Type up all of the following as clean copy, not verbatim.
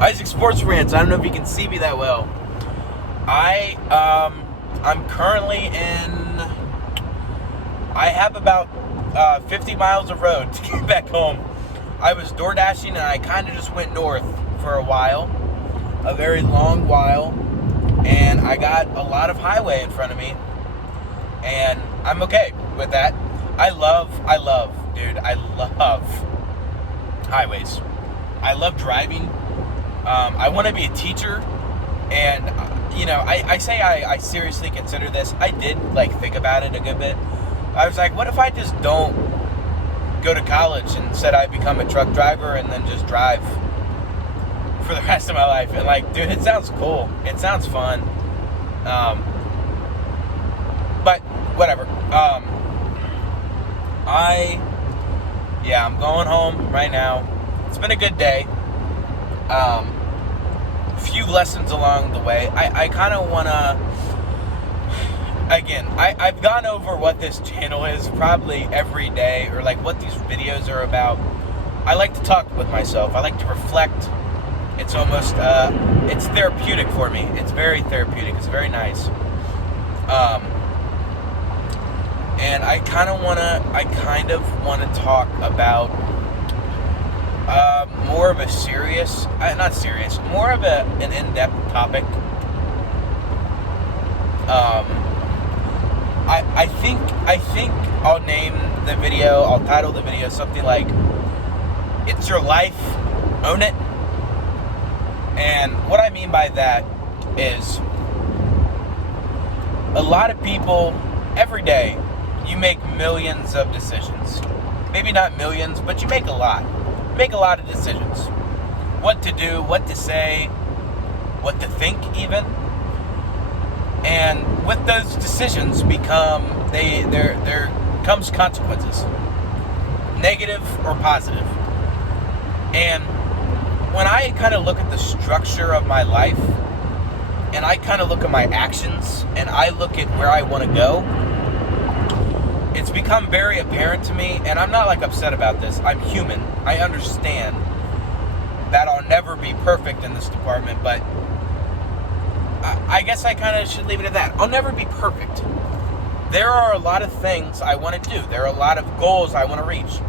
Isaac Sports Rants. I don't know if you can see me that well. I'm currently in. I have about 50 miles of road to get back home. I was door dashing and I kind of just went north for a while, a very long while, and I got a lot of highway in front of me, and I'm okay with that. I love, dude. I love highways. I love driving. I want to be a teacher, and I say I seriously consider this. I did think about it a good bit. I was like, what if I just don't go to college and said I become a truck driver and then just drive for the rest of my life? And dude, it sounds cool. It sounds fun. But whatever. I'm going home right now. It's been a good day. Few lessons along the way. I kind of want to, again, I've gone over what this channel is probably every day, or what these videos are about. I like to talk with myself. I like to reflect. It's almost, it's therapeutic for me. It's very therapeutic. It's very nice. And I kind of want to talk about more of a serious, not serious, more of an in-depth topic. I think I'll name the video, I'll title the video something like, "It's Your Life, Own It." And what I mean by that is, a lot of people, every day, you make millions of decisions. Maybe not millions, but you make a lot. Make a lot of decisions. What to do, what to say, what to think even. And with those decisions there comes consequences. Negative or positive. And when I kind of look at the structure of my life, and I kind of look at my actions, and I look at where I want to go, it's become very apparent to me, and I'm not upset about this. I'm human. I understand that I'll never be perfect in this department, but I guess I kind of should leave it at that. I'll never be perfect. There are a lot of things I want to do. There are a lot of goals I want to reach.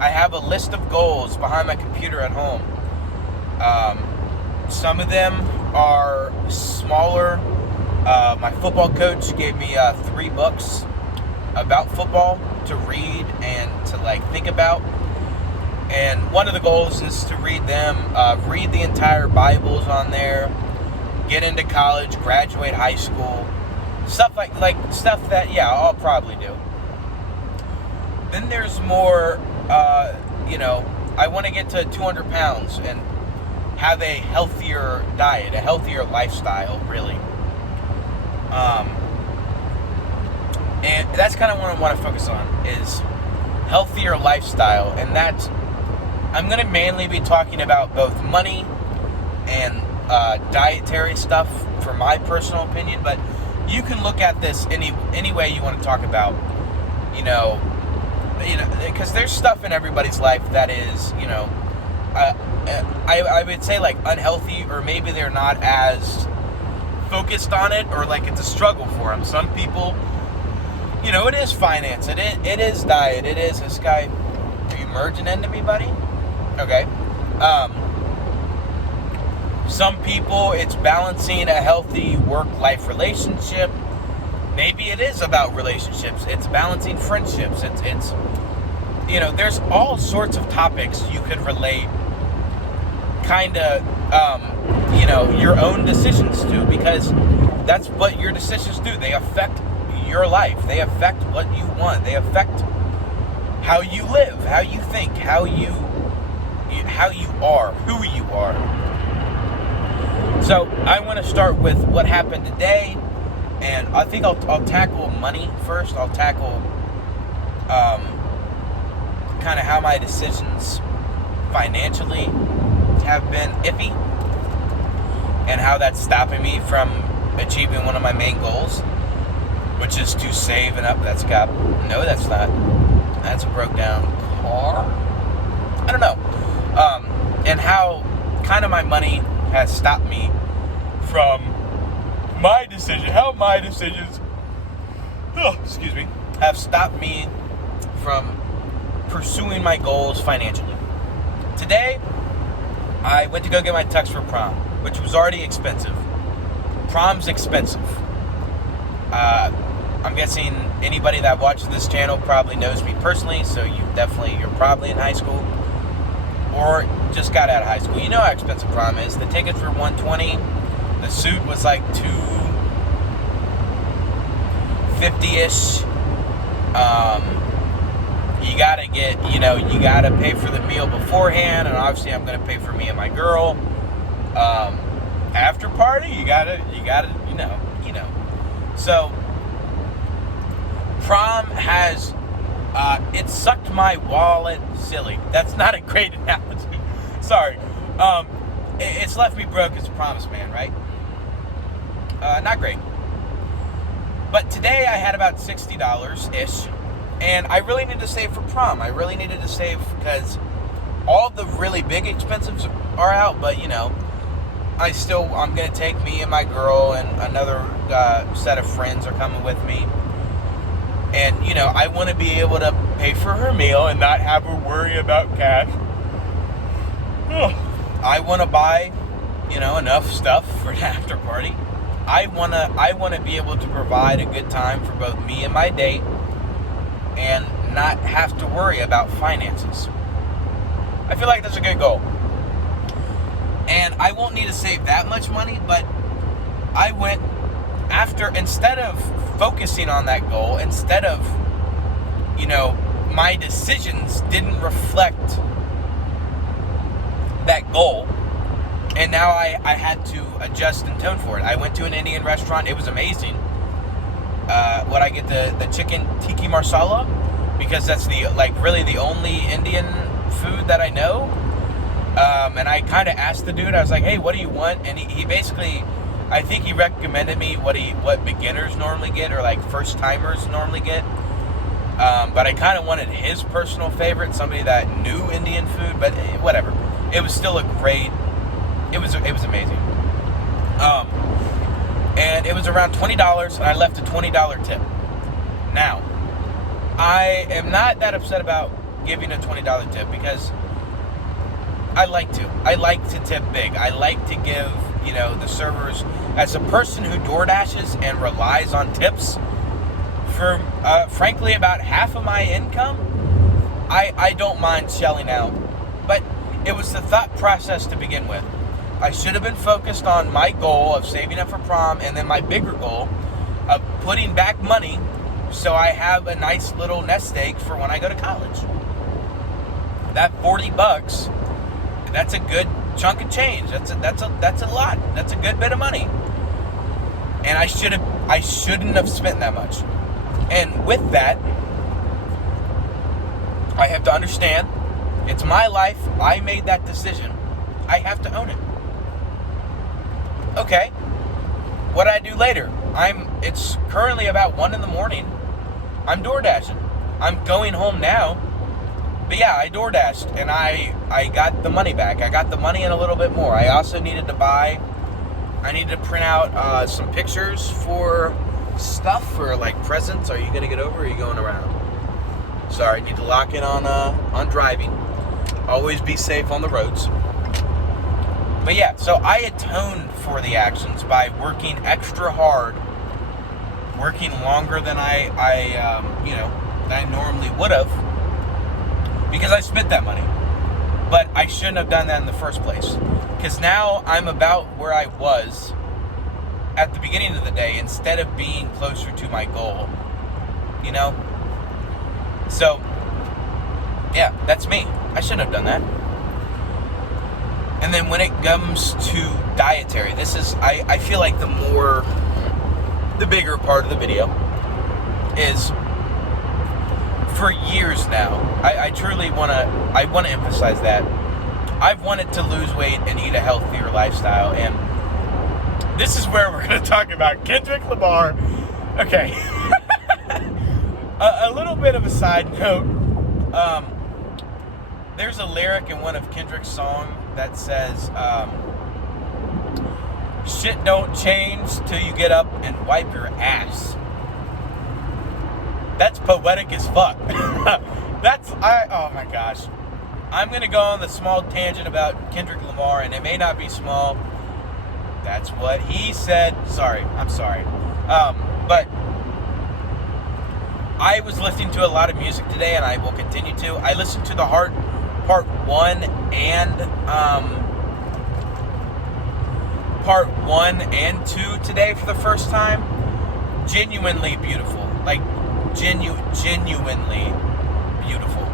I have a list of goals behind my computer at home. Some of them are smaller. My football coach gave me 3 books about football to read and to think about. And one of the goals is to read them, read the entire Bibles on there, get into college, graduate high school, stuff stuff that I'll probably do. Then there's more, I want to get to 200 pounds and have a healthier diet, a healthier lifestyle, really. And that's kind of what I want to focus on, is healthier lifestyle. And I'm going to mainly be talking about both money and dietary stuff for my personal opinion. But you can look at this any way you want to talk about, because there's stuff in everybody's life that is, I would say unhealthy, or maybe they're not as focused on it, or it's a struggle for them. Some people, it is finance, it is diet, it is this guy. Are you merging into me, buddy? Okay. Some people, it's balancing a healthy work-life relationship. Maybe it is about relationships. It's balancing friendships. It's there's all sorts of topics you could relate your own decisions to, because that's what your decisions do. They affect your life. They affect what you want. They affect how you live, how you think, how you are, who you are. So I want to start with what happened today, and I think I'll tackle money first. I'll tackle kind of how my decisions financially have been iffy, and how that's stopping me from achieving one of my main goals, which is to save and up. That's a broke down car. I don't know. And how kind of my money has stopped me from my decision. How my decisions, have stopped me from pursuing my goals financially. Today, I went to go get my tux for prom, which was already expensive. Prom's expensive. I'm guessing anybody that watches this channel probably knows me personally, so you're probably in high school or just got out of high school. You know how expensive prom is. The tickets were $120. The suit was like $250-ish. You gotta pay for the meal beforehand, and obviously I'm gonna pay for me and my girl. After party, you gotta, So, prom has, it sucked my wallet silly. That's not a great analogy. Sorry. It's left me broke as a promised man, right? Not great. But today I had about $60-ish, and I really needed to save for prom. I really needed to save because all the really big expenses are out, but I'm going to take me and my girl, and another set of friends are coming with me. And, I want to be able to pay for her meal and not have her worry about cash. I want to buy, enough stuff for an after party. I want to be able to provide a good time for both me and my date and not have to worry about finances. I feel like that's a good goal. And I won't need to save that much money, but I went instead of focusing on that goal, instead of, my decisions didn't reflect that goal, and now I had to adjust and tone for it. I went to an Indian restaurant. It was amazing. What I get the chicken tikka marsala, because that's really the only Indian food that I know. And I kind of asked the dude, I was like, hey, what do you want? And he basically, I think he recommended me what beginners normally get, or like first timers normally get. But I kind of wanted his personal favorite, somebody that knew Indian food, but whatever. It was still it was amazing. And it was around $20, and I left a $20 tip. Now, I am not that upset about giving a $20 tip because I like to tip big. I like to give, the servers, as a person who DoorDashes and relies on tips for, frankly, about half of my income, I don't mind shelling out. But it was the thought process to begin with. I should have been focused on my goal of saving up for prom, and then my bigger goal of putting back money so I have a nice little nest egg for when I go to college. That $40, that's a good chunk of change. That's a lot. That's a good bit of money. And I shouldn't have spent that much. And with that, I have to understand, it's my life. I made that decision. I have to own it. Okay. What do I do later? It's currently about 1 a.m. I'm DoorDashing. I'm going home now. But yeah, I DoorDashed, and I got the money back. I got the money and a little bit more. I also needed to print out some pictures for stuff, for like presents. Are you going to get over, or are you going around? Sorry, I need to lock in on driving. Always be safe on the roads. But yeah, so I atoned for the actions by working extra hard, working longer than I normally would have, because I spent that money. But I shouldn't have done that in the first place, because now I'm about where I was at the beginning of the day instead of being closer to my goal. So yeah, that's me. I shouldn't have done that. And then when it comes to dietary, this is, I feel like the bigger part of the video is, for years now, I truly want to emphasize that I've wanted to lose weight and eat a healthier lifestyle, and this is where we're going to talk about Kendrick Lamar. Okay. A little bit of a side note. There's a lyric in one of Kendrick's songs that says, Shit don't change till you get up and wipe your ass. That's poetic as fuck. Oh my gosh. I'm gonna go on the small tangent about Kendrick Lamar, and it may not be small. That's what he said. Sorry, I'm sorry. But I was listening to a lot of music today, and I will continue to. I listened to The Heart Part 1 and 2 today for the first time. Genuinely beautiful. Like, genuinely beautiful.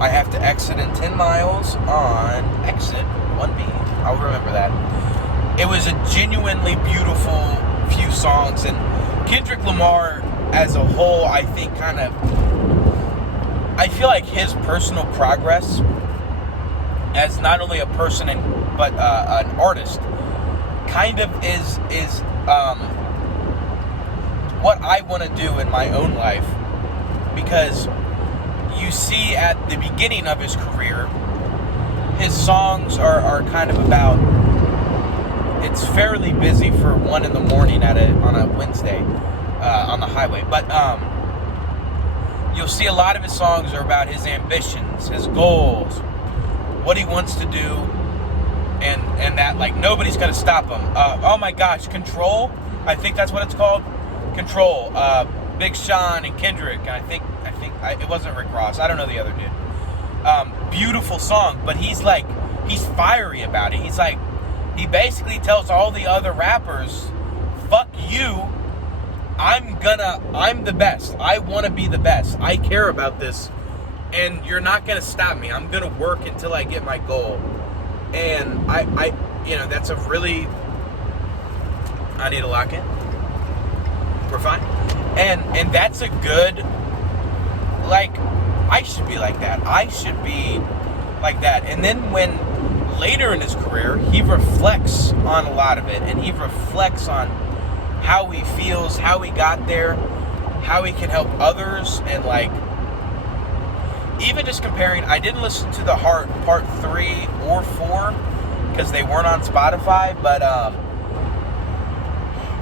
I have to exit in 10 miles on exit 1B. I'll remember that. It was a genuinely beautiful few songs, and Kendrick Lamar as a whole, I think I feel like his personal progress as not only a person but an artist kind of is what I want to do in my own life, because you see at the beginning of his career, his songs are kind of about, it's fairly busy for 1 a.m. on a Wednesday on the highway, but you'll see a lot of his songs are about his ambitions, his goals, what he wants to do, and that, like, nobody's gonna stop him. Oh my gosh, Control, I think that's what it's called. Control, Big Sean and Kendrick, and I think it wasn't Rick Ross. I don't know the other dude. Beautiful song, but he's fiery about it. He basically tells all the other rappers, fuck you, I'm the best. I want to be the best. I care about this, and you're not gonna stop me. I'm gonna work until I get my goal. And I that's a really, I need to lock in. We're fine. And that's a good, like, I should be like that. I should be like that. And then when later in his career, he reflects on a lot of it, and he reflects on how he feels, how he got there, how he can help others, and, like, even just comparing, I didn't listen to The Heart Part 3 or 4 because they weren't on Spotify, but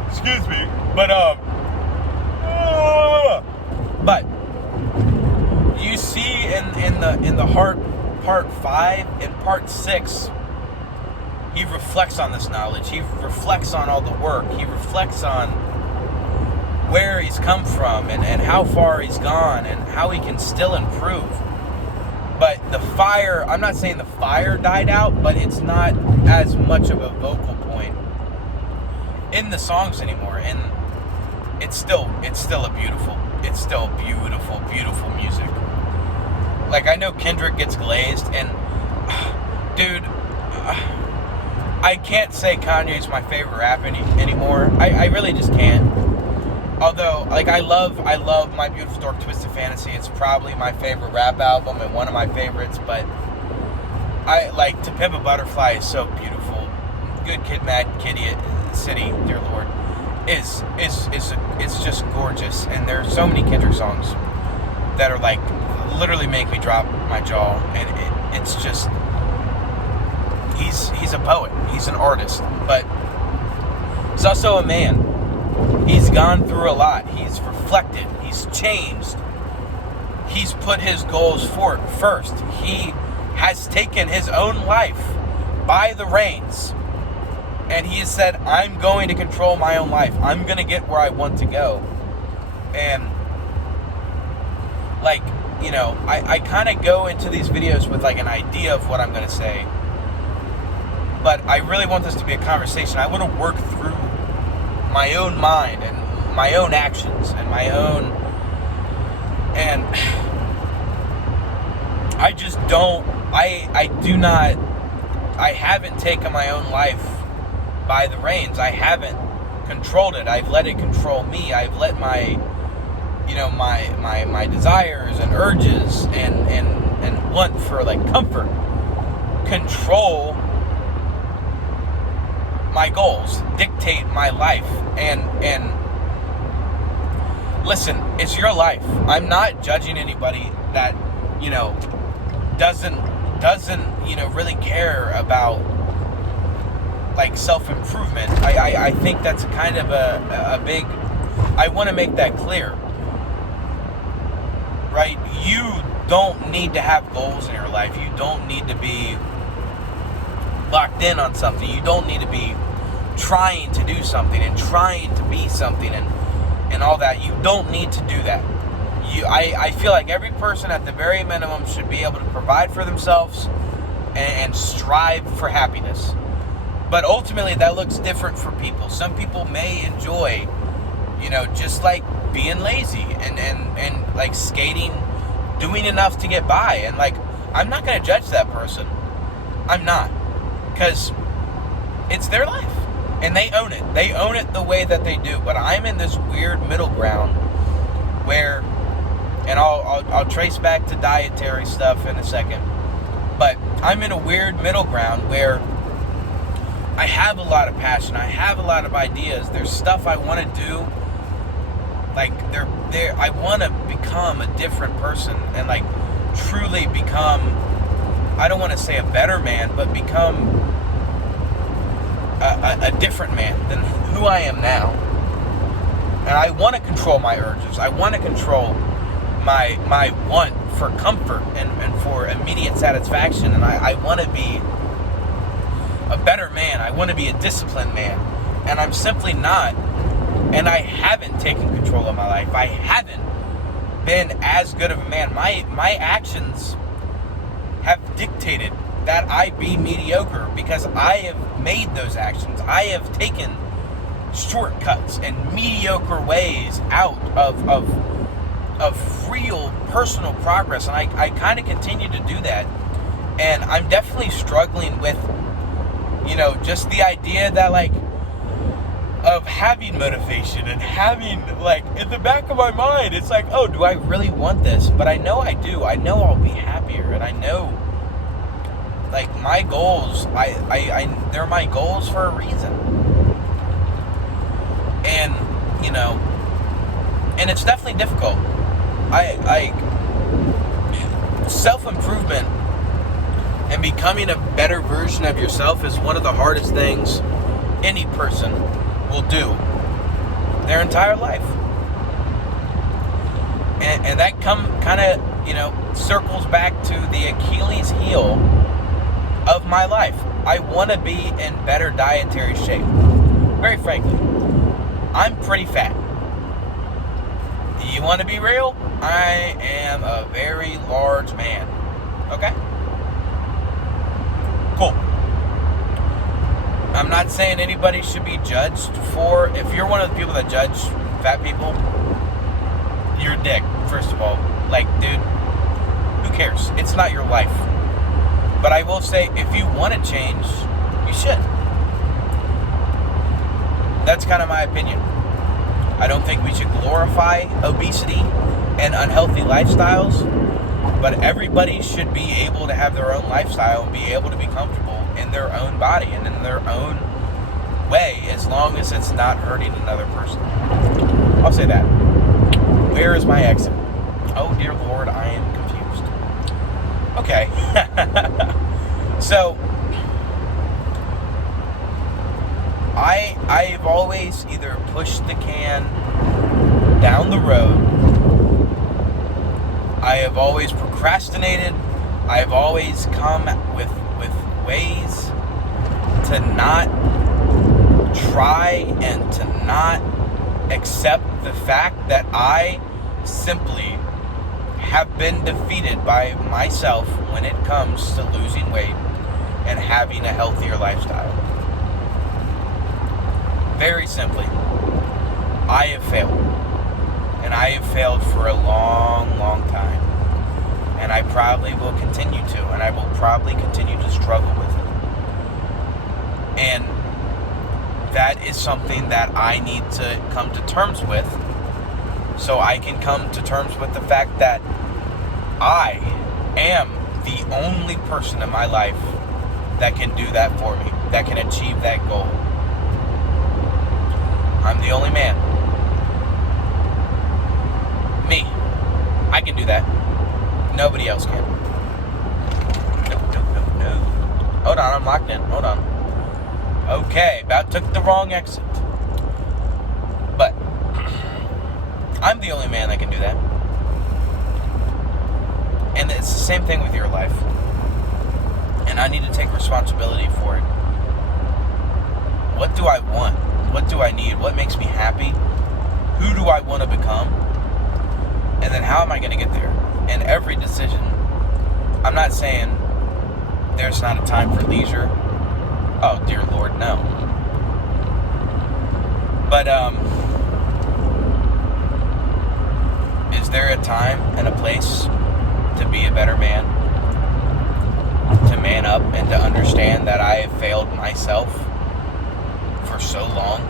excuse me, but you see in the Heart Part 5 and Part 6, he reflects on this knowledge. He reflects on all the work. He reflects on where he's come from and how far he's gone and how he can still improve. But the fire, I'm not saying the fire died out, but it's not as much of a vocal point in the songs anymore. And it's still beautiful music. Like, I know Kendrick gets glazed, and dude, I can't say Kanye's my favorite rap anymore. I really just can't. Although, like, I love My Beautiful Dark Twisted Fantasy. It's probably my favorite rap album and one of my favorites. But I like To Pimp a Butterfly is so beautiful. Good Kid, Mad City, dear Lord, it's just gorgeous. And there's so many Kendrick songs that are, like, literally make me drop my jaw. And it's just, he's a poet. He's an artist, but he's also a man. He's gone through a lot. He's reflected. He's changed. He's put his goals first. He has taken his own life by the reins. And he has said, I'm going to control my own life. I'm going to get where I want to go. And, like, you know, I kind of go into these videos with, like, an idea of what I'm going to say. But I really want this to be a conversation. I want to work through my own mind and my own actions and my own, and I just don't, I haven't taken my own life by the reins. I haven't controlled it. I've let it control me. I've let my, you know, my desires and urges and want for, like, comfort control my goals, dictate my life, and listen, it's your life. I'm not judging anybody that, you know, doesn't, you know, really care about like self-improvement. I think that's kind of a big, I want to make that clear, right? You don't need to have goals in your life. You don't need to be locked in on something. You don't need to be trying to do something and trying to be something and all that. You don't need to do that. I feel like every person at the very minimum should be able to provide for themselves and strive for happiness. But ultimately that looks different for people. Some people may enjoy, just like being lazy and like skating, doing enough to get by. And like, I'm not going to judge that person. I'm not. Because it's their life. And they own it. They own it the way that they do. But I'm in this weird middle ground where, and I'll trace back to dietary stuff in a second, but I'm in a weird middle ground where I have a lot of passion. I have a lot of ideas. There's stuff I want to do. Like, I want to become a different person and like truly become, I don't want to say a better man, but become a different man than who I am now. And I want to control my urges. I want to control my want for comfort and for immediate satisfaction. And I want to be a better man. I want to be a disciplined man. And I'm simply not. And I haven't taken control of my life. I haven't been as good of a man. My actions have dictated that I be mediocre because I have made those actions. I have taken shortcuts and mediocre ways out of real personal progress. And I kind of continue to do that. And I'm definitely struggling with, just the idea that like, of having motivation and having like in the back of my mind, it's like, oh, do I really want this? But I know I do. I know I'll be happier, and I know like my goals, they're my goals for a reason. And and it's definitely difficult. Self-improvement and becoming a better version of yourself is one of the hardest things any person will do their entire life. And that kind of, circles back to the Achilles heel of my life. I want to be in better dietary shape. Very frankly, I'm pretty fat. You want to be real? I am a very large man. Okay? Cool. I'm not saying anybody should be judged for, if you're one of the people that judge fat people, you're a dick, first of all. Like, dude, who cares? It's not your life. But I will say, if you want to change, you should. That's kind of my opinion. I don't think we should glorify obesity and unhealthy lifestyles, but everybody should be able to have their own lifestyle and be able to be comfortable in their own body and in their own way, as long as it's not hurting another person. I'll say that. Where is my exit? Oh dear Lord, I am confused. Okay. So I've always either pushed the can down the road, I have always procrastinated, I have always come with ways to not try and to not accept the fact that I simply have been defeated by myself when it comes to losing weight and having a healthier lifestyle. Very simply, I have failed. And I have failed for a long, long time. And I probably will continue to. And I will probably continue to struggle with it. And that is something that I need to come to terms with, so I can come to terms with the fact that I am the only person in my life that can do that for me, that can achieve that goal. I'm the only man. Me. I can do that. Nobody else can. No. Hold on, I'm locked in. Hold on. Okay, about took the wrong exit. But I'm the only man that can do that. And it's the same thing with your life. And I need to take responsibility for it. What do I want? What do I need? What makes me happy? Who do I want to become? And then how am I going to get there? And every decision, I'm not saying there's not a time for leisure. Oh, dear Lord, no. But, is there a time and a place to be a better man? To man up and to understand that I have failed myself for so long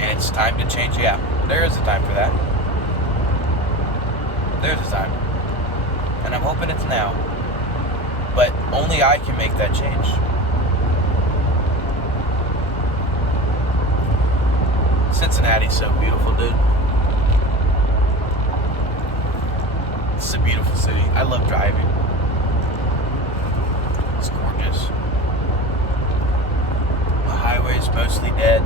and it's time to change? Yeah, there is a time for that. There's a time. And I'm hoping it's now. But only I can make that change. Cincinnati's so beautiful, dude. It's a beautiful city. I love driving. It's gorgeous. The highway's mostly dead.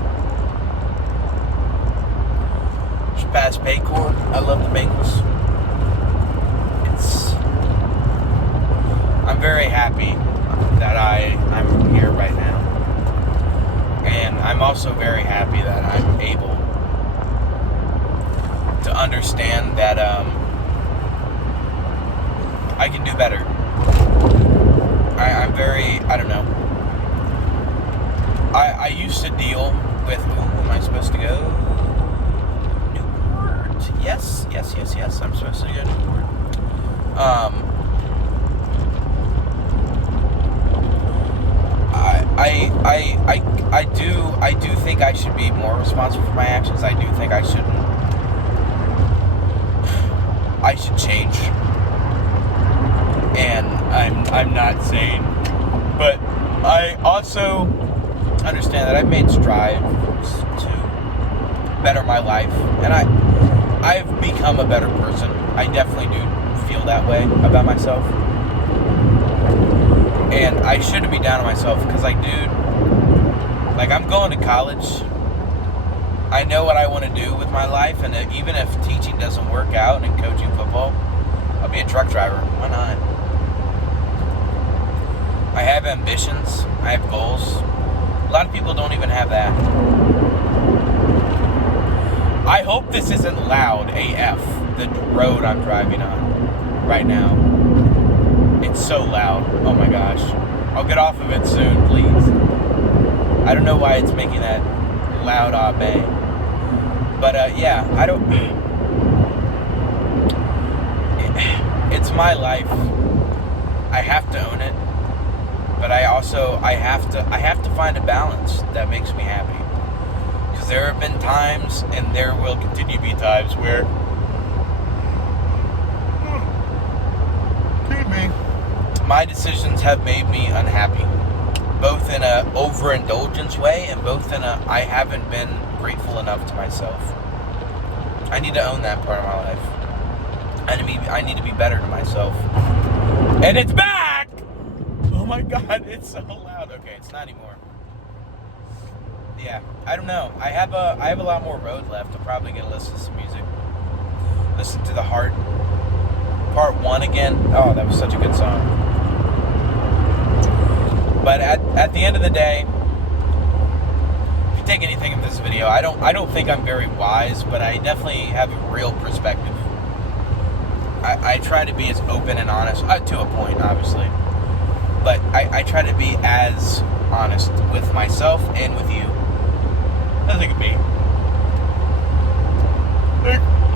Just past Paycor. I love the Bengals. I'm very happy that I'm here right now. And I'm also very happy that I'm able to understand that I can do better. I'm very, I don't know. I used to deal with, am I supposed to go? Newport. Yes. I'm supposed to go to Newport. I do think I should be more responsible for my actions. I do think I should change. And I'm not saying, but I also understand that I've made strides to better my life, and I've become a better person. I definitely do feel that way about myself. And I shouldn't be down on myself because I'm going to college. I know what I want to do with my life, and even if teaching doesn't work out and coaching football, I'll be a truck driver. Why not? I have ambitions. I have goals. A lot of people don't even have that. I hope this isn't loud AF, the road I'm driving on right now. It's so loud. Oh my gosh. I'll get off of it soon, please. I don't know why it's making that loud bang. But yeah, I don't. It's my life. I have to own it. But I have to find a balance that makes me happy. Because there have been times, and there will continue to be times where, excuse me, my decisions have made me unhappy. Both in a overindulgence way, and both in a I haven't been grateful enough to myself. I need to own that part of my life. I need to be better to myself. And it's back! Oh my god, it's so loud. Okay, it's not anymore. Yeah, I don't know. I have a lot more road left. I'm probably gonna listen to some music. Listen to The Heart. Part 1 again. Oh, that was such a good song. But at the end of the day, if you take anything in this video, I don't think I'm very wise, but I definitely have a real perspective. I try to be as open and honest, to a point, obviously. But I try to be as honest with myself and with you as I can be.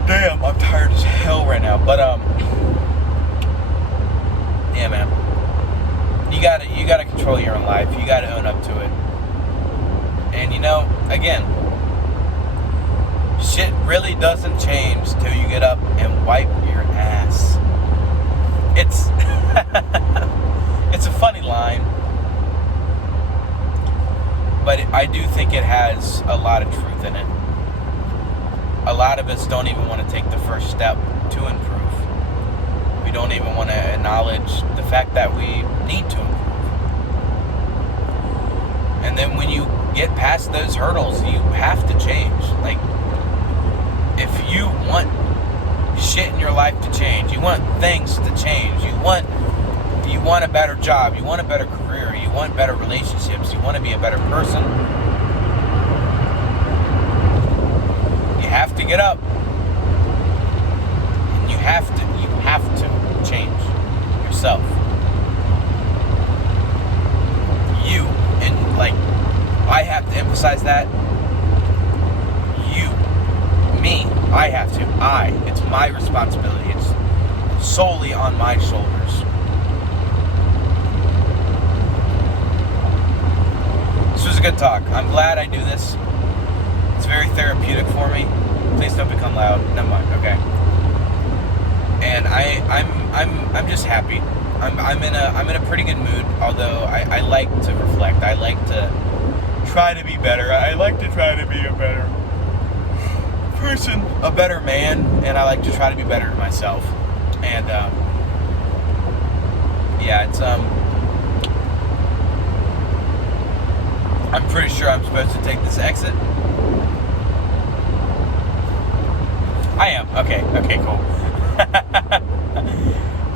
Damn, I'm tired as hell right now. But yeah, man. You gotta control your own life. You gotta own up to it. And again, shit really doesn't change till you get up and wipe your ass. It's it's a funny line, but I do think it has a lot of truth in it. A lot of us don't even want to take the first step to improve. We don't even want to acknowledge the fact that we need to improve. And then when you get past those hurdles. You have to change. Like, if you want shit in your life to change, you want things to change, you want a better job, you want a better career, you want better relationships, you want to be a better person, you have to get up. And you have to change yourself. You, and like, I have to emphasize that. You, me, I have to. It's my responsibility. It's solely on my shoulders. This was a good talk. I'm glad I do this. It's very therapeutic for me. Please don't become loud. Never mind. Okay. And I'm just happy. I'm in a pretty good mood. Although I like to reflect. I like to try to be better. I like to try to be a better person, a better man, and I like to try to be better to myself. And yeah, it's I'm pretty sure I'm supposed to take this exit. I am. Okay, cool.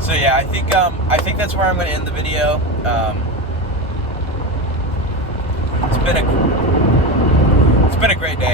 So yeah, I think that's where I'm going to end the video. It's been a great day.